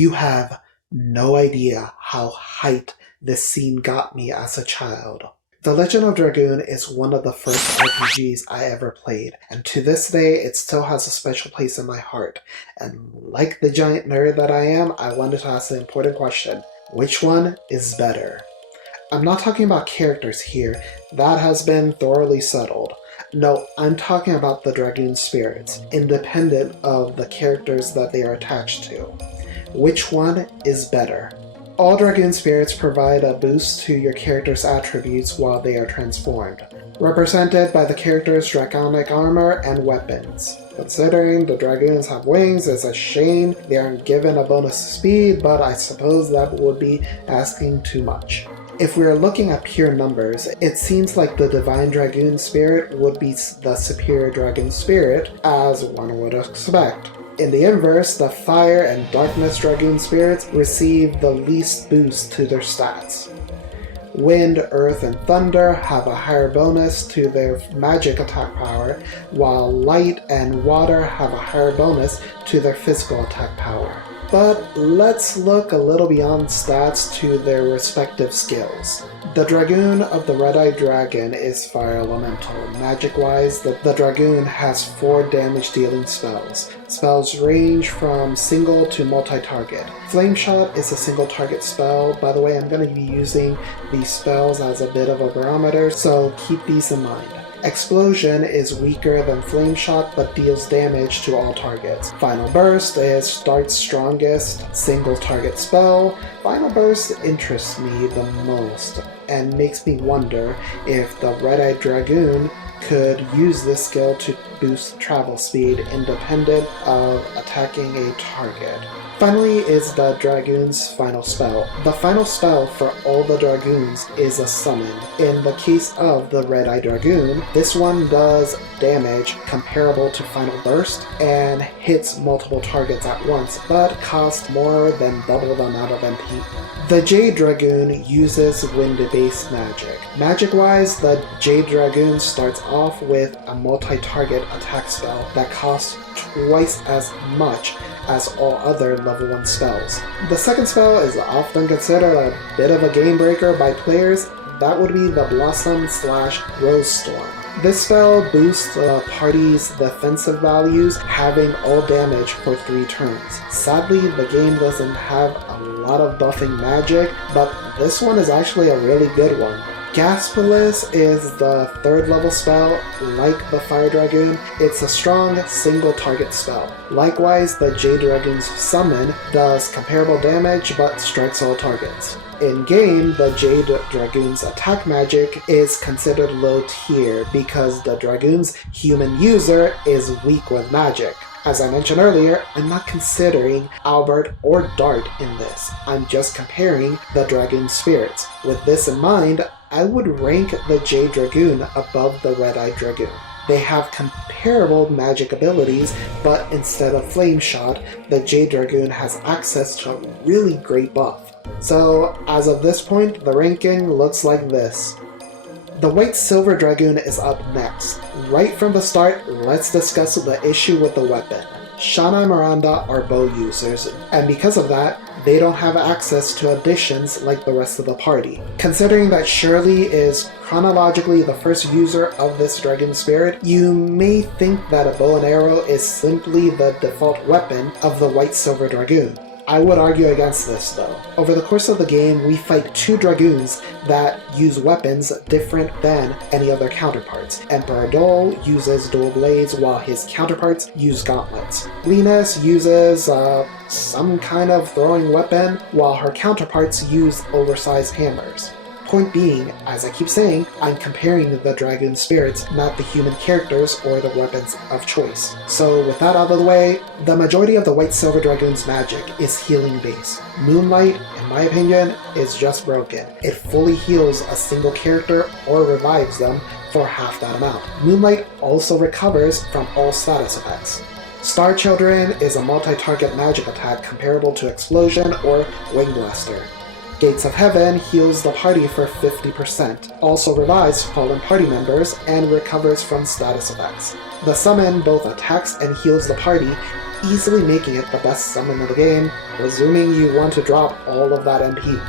You have no idea how hyped this scene got me as a child. The Legend of Dragoon is one of the first RPGs I ever played, and to this day it still has a special place in my heart. And like the giant nerd that I am, I wanted to ask the important question: which one is better? I'm not talking about characters here, that has been thoroughly settled. No, I'm talking about the Dragoon spirits, independent of the characters that they are attached to. Which one is better? All Dragoon spirits provide a boost to your character's attributes while they are transformed, represented by the character's draconic armor and weapons. Considering the Dragoons have wings, it's a shame they aren't given a bonus speed, but I suppose that would be asking too much. If we are looking at pure numbers, it seems like the Divine Dragoon Spirit would be the superior Dragon Spirit, as one would expect. In the inverse, the Fire and Darkness Dragoon Spirits receive the least boost to their stats. Wind, Earth, and Thunder have a higher bonus to their magic attack power, while Light and Water have a higher bonus to their physical attack power. But let's look a little beyond stats to their respective skills. The Dragoon of the Red-Eyed Dragon is Fire Elemental. Magic-wise, the Dragoon has 4 damage-dealing spells. Spells range from single to multi-target. Flame Shot is a single-target spell. By the way, I'm going to be using these spells as a bit of a barometer, so keep these in mind. Explosion is weaker than Flame Shot but deals damage to all targets. Final Burst is Start's strongest single target spell. Final Burst interests me the most and makes me wonder if the Red-Eyed Dragoon could use this skill to boost travel speed independent of attacking a target. Finally is the Dragoon's final spell. The final spell for all the Dragoons is a summon. In the case of the Red-Eyed Dragoon, this one does damage comparable to Final Burst and hits multiple targets at once, but costs more than double the amount of MP. The Jade Dragoon uses wind-based magic. Magic-wise, the Jade Dragoon starts off with a multi-target attack spell that costs twice as much as all other level 1 spells. The second spell is often considered a bit of a game breaker by players. That would be the Blossom/Rose Storm. This spell boosts the party's defensive values, having all damage for 3 turns. Sadly, the game doesn't have a lot of buffing magic, but this one is actually a really good one. Gaspalis is the 3rd level spell. Like the Fire Dragoon, it's a strong single target spell. Likewise, the Jade Dragoon's summon does comparable damage but strikes all targets. In game, the Jade Dragoon's attack magic is considered low tier because the Dragoon's human user is weak with magic. As I mentioned earlier, I'm not considering Albert or Dart in this. I'm just comparing the Dragoon spirits. With this in mind, I would rank the Jade Dragoon above the Red-Eyed Dragoon. They have comparable magic abilities, but instead of Flame Shot, the Jade Dragoon has access to a really great buff. So, as of this point, the ranking looks like this. The White Silver Dragoon is up next. Right from the start, let's discuss the issue with the weapon. Shauna and Miranda are bow users, and because of that, they don't have access to additions like the rest of the party. Considering that Shirley is chronologically the first user of this Dragon Spirit, you may think that a bow and arrow is simply the default weapon of the White Silver Dragoon. I would argue against this though. Over the course of the game, we fight 2 Dragoons that use weapons different than any other counterparts. Emperor Dole uses dual blades while his counterparts use gauntlets. Linus uses some kind of throwing weapon while her counterparts use oversized hammers. Point being, as I keep saying, I'm comparing the Dragoon spirits, not the human characters or the weapons of choice. So with that out of the way, the majority of the White Silver Dragoon's magic is healing based. Moonlight, in my opinion, is just broken. It fully heals a single character or revives them for half that amount. Moonlight also recovers from all status effects. Star Children is a multi-target magic attack comparable to Explosion or Wing Blaster. Gates of Heaven heals the party for 50%, also revives fallen party members, and recovers from status effects. The summon both attacks and heals the party easily making it the best summon in the game, presuming you want to drop all of that MP.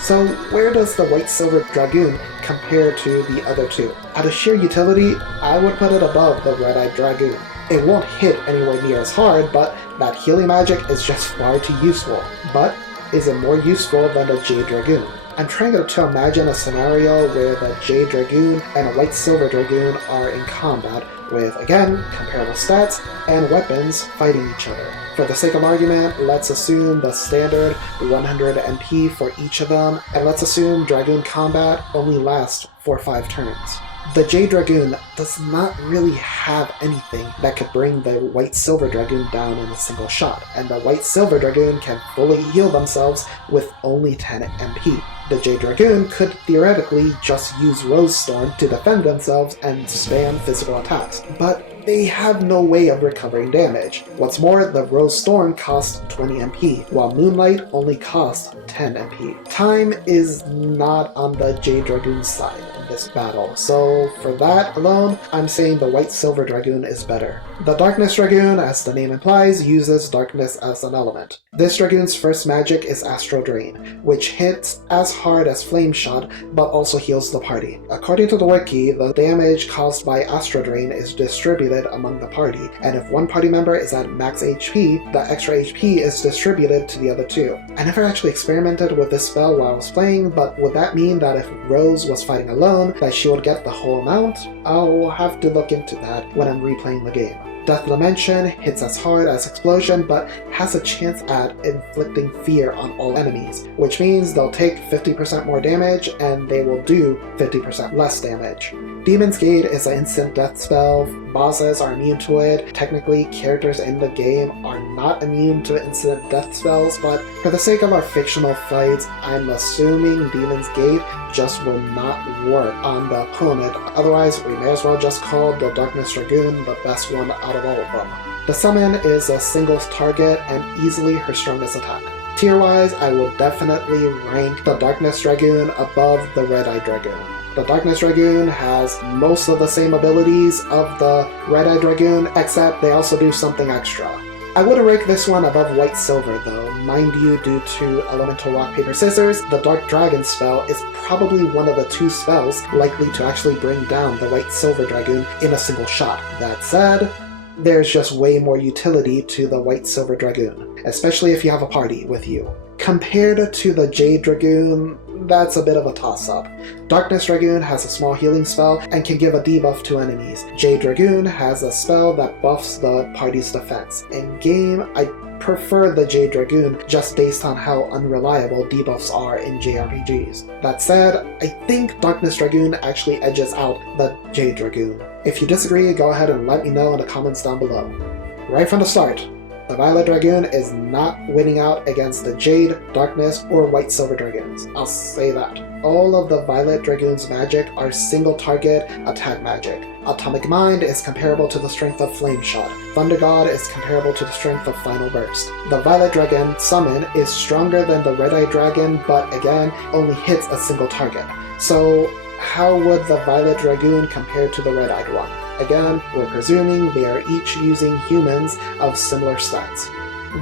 So where does the White-Silver Dragoon compare to the other two? Out of sheer utility, I would put it above the Red-Eyed Dragoon. It won't hit anywhere near as hard, but that healing magic is just far too useful. But is it more useful than the Jade Dragoon? I'm trying to imagine a scenario where the Jade Dragoon and a White-Silver Dragoon are in combat with, again, comparable stats and weapons fighting each other. For the sake of argument, let's assume the standard 100 MP for each of them, and let's assume Dragoon combat only lasts for 5 turns. The Jade Dragoon does not really have anything that could bring the White-Silver Dragoon down in a single shot, and the White-Silver Dragoon can fully heal themselves with only 10 MP. The Jade Dragoon could theoretically just use Rose Storm to defend themselves and spam physical attacks, but they have no way of recovering damage. What's more, the Rose Storm costs 20 MP, while Moonlight only costs 10 MP. Time is not on the Jade Dragoon's side in this battle, so for that alone, I'm saying the White-Silver Dragoon is better. The Darkness Dragoon, as the name implies, uses darkness as an element. This Dragoon's first magic is Astral Drain, which hits as hard as Flame Shot, but also heals the party. According to the wiki, the damage caused by Astral Drain is distributed among the party, and if one party member is at max HP, the extra HP is distributed to the other two. I never actually experimented with this spell while I was playing, but would that mean that if Rose was fighting alone, that she would get the whole amount? I'll have to look into that when I'm replaying the game. Death Lamentation hits as hard as Explosion, but has a chance at inflicting fear on all enemies, which means they'll take 50% more damage and they will do 50% less damage. Demon's Gate is an instant death spell. Bosses are immune to it. Technically, characters in the game are not immune to instant death spells, but for the sake of our fictional fights, I'm assuming Demon's Gate just will not work on the opponent. Otherwise, we may as well just call the Darkness Dragoon the best one out of all of them. The summon is a single target and easily her strongest attack. Tier-wise, I will definitely rank the Darkness Dragoon above the Red-Eyed Dragoon. The Darkness Dragoon has most of the same abilities of the Red-Eyed Dragoon, except they also do something extra. I would rank this one above White-Silver though. Mind you, due to Elemental Rock Paper Scissors, the Dark Dragon spell is probably one of the 2 spells likely to actually bring down the White-Silver Dragoon in a single shot. That said, there's just way more utility to the White-Silver Dragoon, especially if you have a party with you. Compared to the Jade Dragoon, that's a bit of a toss-up. Darkness Dragoon has a small healing spell and can give a debuff to enemies. Jade Dragoon has a spell that buffs the party's defense. In game, I prefer the Jade Dragoon just based on how unreliable debuffs are in JRPGs. That said, I think Darkness Dragoon actually edges out the Jade Dragoon. If you disagree, go ahead and let me know in the comments down below. Right from the start, the Violet Dragoon is not winning out against the Jade, Darkness, or White-Silver Dragoons. I'll say that. All of the Violet Dragoon's magic are single target attack magic. Atomic Mind is comparable to the strength of Flame Shot. Thunder God is comparable to the strength of Final Burst. The Violet Dragon summon is stronger than the Red-Eyed Dragon, but again, only hits a single target. So how would the Violet Dragoon compare to the Red-Eyed one? Again, we're presuming they are each using humans of similar stats.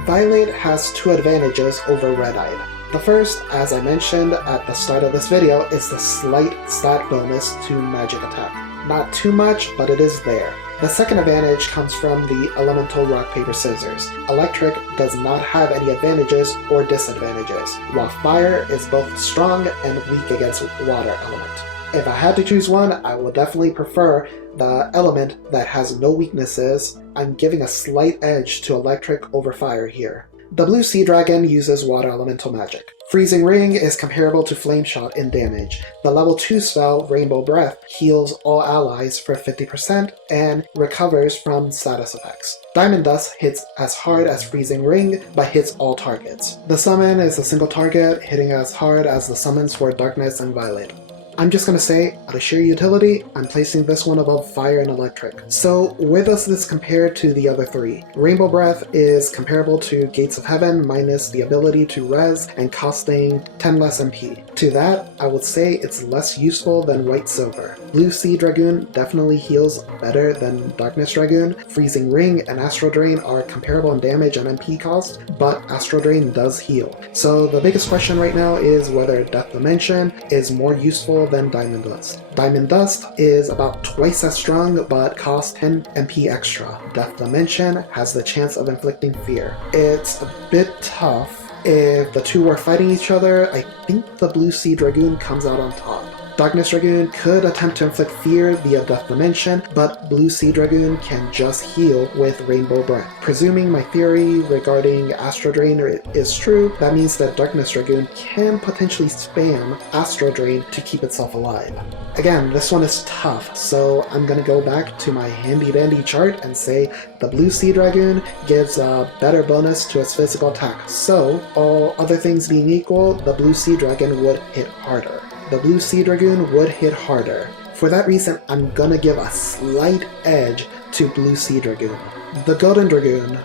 Violet has 2 advantages over Red-Eyed. The first, as I mentioned at the start of this video, is the slight stat bonus to magic attack. Not too much, but it is there. The second advantage comes from the Elemental Rock Paper Scissors. Electric does not have any advantages or disadvantages, while Fire is both strong and weak against Water element. If I had to choose one, I would definitely prefer the element that has no weaknesses. I'm giving a slight edge to Electric over Fire here. The Blue Sea Dragon uses Water Elemental magic. Freezing Ring is comparable to Flame Shot in damage. The level 2 spell, Rainbow Breath, heals all allies for 50% and recovers from status effects. Diamond Dust hits as hard as Freezing Ring, but hits all targets. The summon is a single target, hitting as hard as the summons for Darkness and Violet. I'm just gonna say, Out of sheer utility, I'm placing this one above fire and electric. So where does this compare to the other three? Rainbow Breath is comparable to Gates of Heaven minus the ability to res and costing 10 less MP. To that, I would say it's less useful than White Silver. Blue Sea Dragoon definitely heals better than Darkness Dragoon. Freezing Ring and Astral Drain are comparable in damage and MP cost, but Astral Drain does heal. So the biggest question right now is whether Death Dimension is more useful than Diamond Dust. Diamond Dust is about twice as strong but costs 10 MP extra. Death Dimension has the chance of inflicting fear. It's a bit tough. If the two were fighting each other, I think the Blue Sea Dragoon comes out on top. Darkness Dragoon could attempt to inflict fear via Death Dimension, but Blue Sea Dragoon can just heal with Rainbow Breath. Presuming my theory regarding Astral Drain is true, that means that Darkness Dragoon can potentially spam Astral Drain to keep itself alive. Again, this one is tough, so I'm gonna go back to my handy dandy chart and say the Blue Sea Dragoon gives a better bonus to its physical attack. So, all other things being equal, the Blue Sea Dragon would hit harder. The Blue Sea Dragoon would hit harder. For that reason, I'm gonna give a slight edge to Blue Sea Dragoon. The Golden Dragoon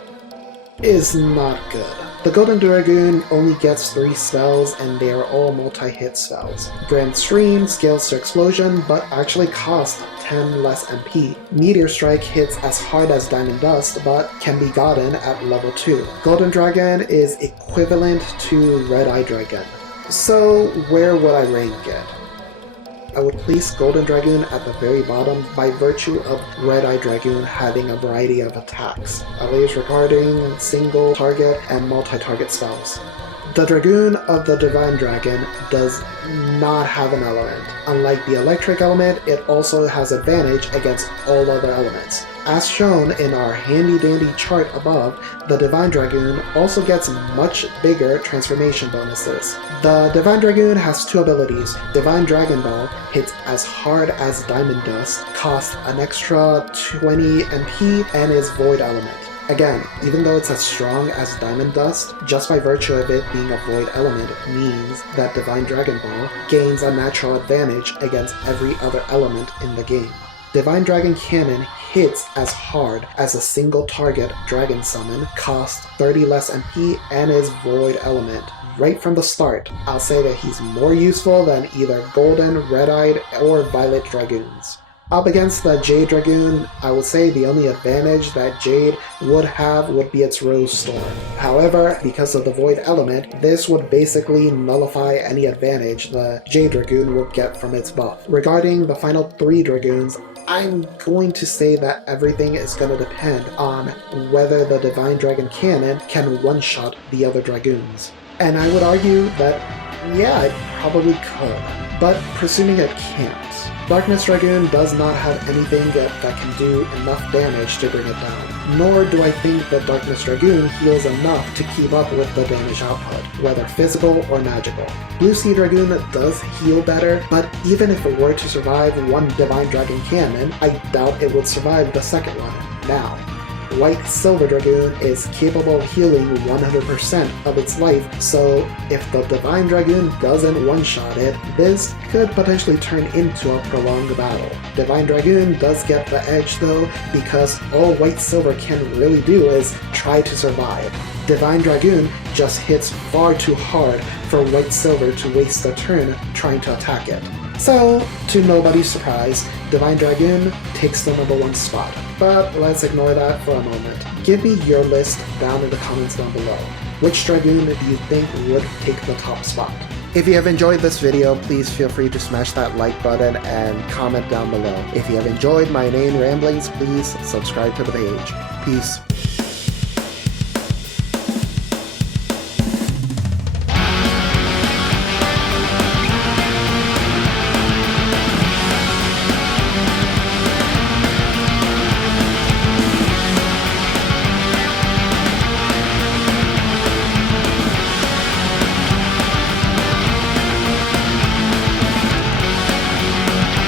is not good. The Golden Dragoon only gets 3 spells and they are all multi-hit spells. Grand Stream scales to Explosion but actually costs 10 less MP. Meteor Strike hits as hard as Diamond Dust but can be gotten at level 2. Golden Dragon is equivalent to Red Eye Dragon. So where would I rank it? I would place Golden Dragoon at the very bottom by virtue of Red Eye Dragoon having a variety of attacks, at least regarding single target and multi-target spells. The Dragoon of the Divine Dragon does not have an element. Unlike the electric element, it also has advantage against all other elements. As shown in our handy dandy chart above, the Divine Dragoon also gets much bigger transformation bonuses. The Divine Dragoon has 2 abilities. Divine Dragon Ball hits as hard as Diamond Dust, costs an extra 20 MP, and is Void element. Again, even though it's as strong as Diamond Dust, just by virtue of it being a Void element means that Divine Dragon Ball gains a natural advantage against every other element in the game. Divine Dragon Cannon hits as hard as a single target Dragon Summon, costs 30 less MP, and is Void element. Right from the start, I'll say that he's more useful than either Golden, Red-Eyed, or Violet Dragoons. Up against the Jade Dragoon, I would say the only advantage that Jade would have would be its Rose Storm. However, because of the Void element, this would basically nullify any advantage the Jade Dragoon would get from its buff. Regarding the final 3 Dragoons, I'm going to say that everything is going to depend on whether the Divine Dragon Cannon can one-shot the other Dragoons. And I would argue that, yeah, it probably could, but presuming it can't. Darkness Dragoon does not have anything that can do enough damage to bring it down, nor do I think that Darkness Dragoon heals enough to keep up with the damage output, whether physical or magical. Blue Sea Dragoon does heal better, but even if it were to survive one Divine Dragon Cannon, I doubt it would survive the second one. Now, White Silver Dragoon is capable of healing 100% of its life, so if the Divine Dragoon doesn't one-shot it, this could potentially turn into a prolonged battle. Divine Dragoon does get the edge though, because all White Silver can really do is try to survive. Divine Dragoon just hits far too hard for White Silver to waste a turn trying to attack it. So, to nobody's surprise, Divine Dragoon takes the #1 spot. But let's ignore that for a moment. Give me your list down in the comments down below. Which Dragoon do you think would take the top spot? If you have enjoyed this video, please feel free to smash that like button and comment down below. If you have enjoyed my inane ramblings, please subscribe to the page. Peace.